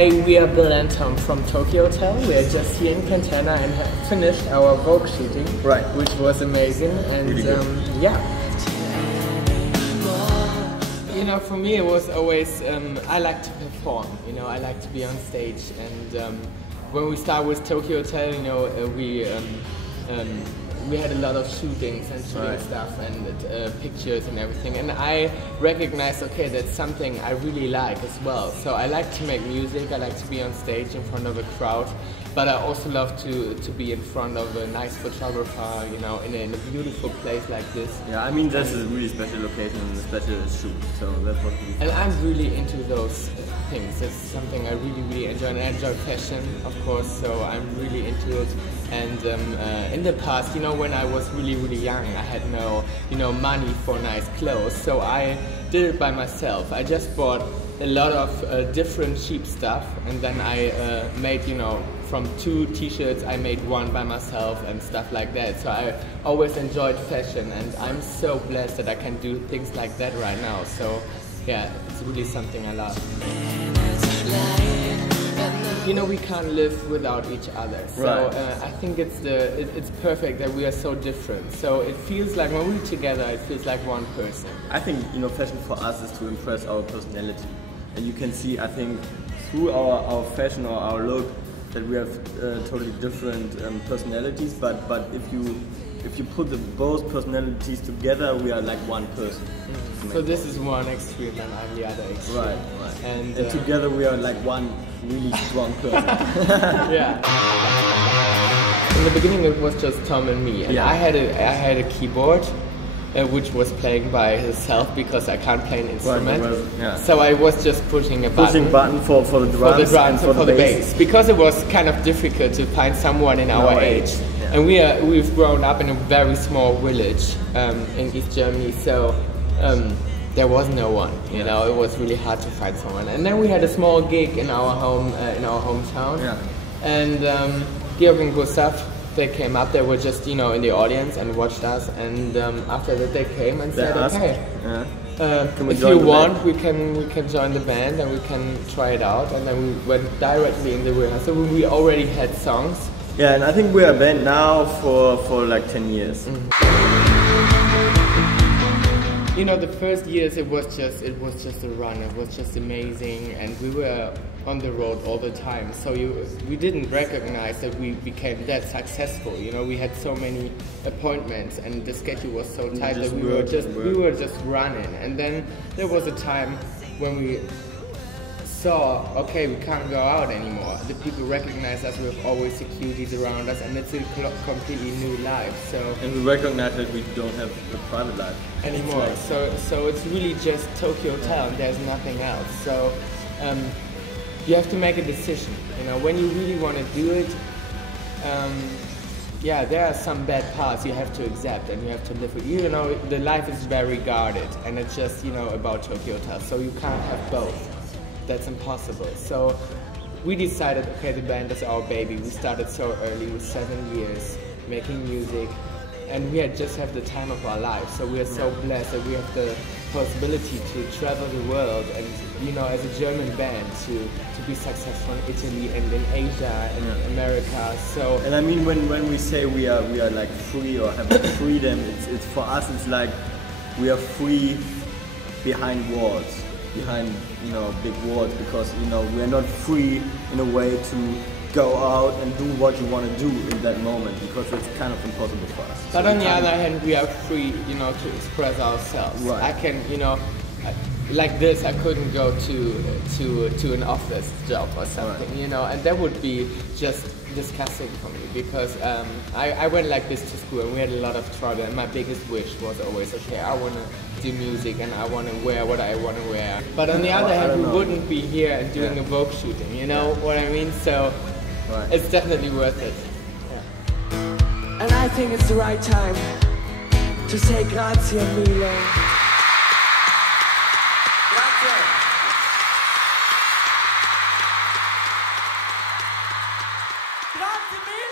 Hi, we are Bill and Tom from Tokio Hotel. We are just here in Cantana and have finished our Vogue shooting, right? Which was amazing. And really yeah, you know, for me it was always I like to perform. You know, I like to be on stage. And when we start with Tokio Hotel, you know, we had a lot of shootings and shooting stuff and pictures and everything, and I recognized, okay, that's something I really like as well. So I like to make music, I like to be on stage in front of a crowd, but I also love to be in front of a nice photographer, you know, in a beautiful place like this. Yeah, I mean, this is a really special location and a special shoot, so that's what we... And I'm really into those things. It's something I really enjoy, and I enjoy fashion, of course, so I'm really into it. And in the past, you know, when I was really young, I had no, you know, money for nice clothes, so I did it by myself. I just bought a lot of different cheap stuff, and then I made, you know, from 2 t-shirts I made 1 by myself and stuff like that. So I always enjoyed fashion, and I'm so blessed that I can do things like that right now. So yeah, it's really something I love. You know, we can't live without each other, so I think it's perfect that we are so different. So it feels like when we're together, it feels like one person. I think, you know, fashion for us is to impress our personality, and you can see, I think, through our fashion or our look, that we have totally different personalities. But if you put both personalities together, we are like one person. So this is one extreme and I'm the other extreme. Right. And together we are like one really strong person. Yeah. In the beginning it was just Tom and me, and I had a keyboard which was playing by itself because I can't play an instrument. So I was just pushing a button for the drums and for the bass, because it was kind of difficult to find someone in our age. And we've grown up in a very small village in East Germany, so there was no one. You know, it was really hard to find someone. And then we had a small gig in our hometown, and Georg and Gustav, they came up. They were just, you know, in the audience and watched us. And after that, they came and said, "Okay, if you want, we can join the band and we can try it out." And then we went directly in the rehearsal. We already had songs. Yeah, and I think we're a band now for like 10 years. You know, the first years it was just a run. It was just amazing, and we were on the road all the time. So we didn't recognize that we became that successful. You know, we had so many appointments, and the schedule was so tight that we were just running. And then there was a time when we saw, okay, we can't go out anymore. The people recognize us, we have always securities around us, and it's a completely new life. So, and we recognize that we don't have a private life anymore. So it's really just Tokio Hotel, and there's nothing else. So you have to make a decision. You know, when you really want to do it, yeah, there are some bad parts you have to accept and you have to live with. You know, the life is very guarded, and it's just, you know, about Tokio Hotel. So you can't have both. That's impossible. So we decided, okay, the band is our baby. We started so early, with 7 years making music, and we just have the time of our lives. So we are so blessed that we have the possibility to travel the world, and, you know, as a German band to be successful in Italy and in Asia and America. So, and I mean, when we say we are like free or have freedom, it's for us, it's like we are free behind walls. Behind, you know, big walls, because, you know, we're not free in a way to go out and do what you want to do in that moment, because it's kind of impossible for us. But on the other hand, we are free, you know, to express ourselves. Right. I can, you know, like this, I couldn't go to an office job or something, you know, and that would be just disgusting for me, because I went like this to school, and we had a lot of trouble, and my biggest wish was always, okay, I want to do music and I want to wear what I want to wear. But on the other hand, we wouldn't be here and doing a Vogue shooting, you know what I mean? So it's definitely worth it. Yeah. And I think it's the right time to say grazie mille. Grazie. Grazie mille.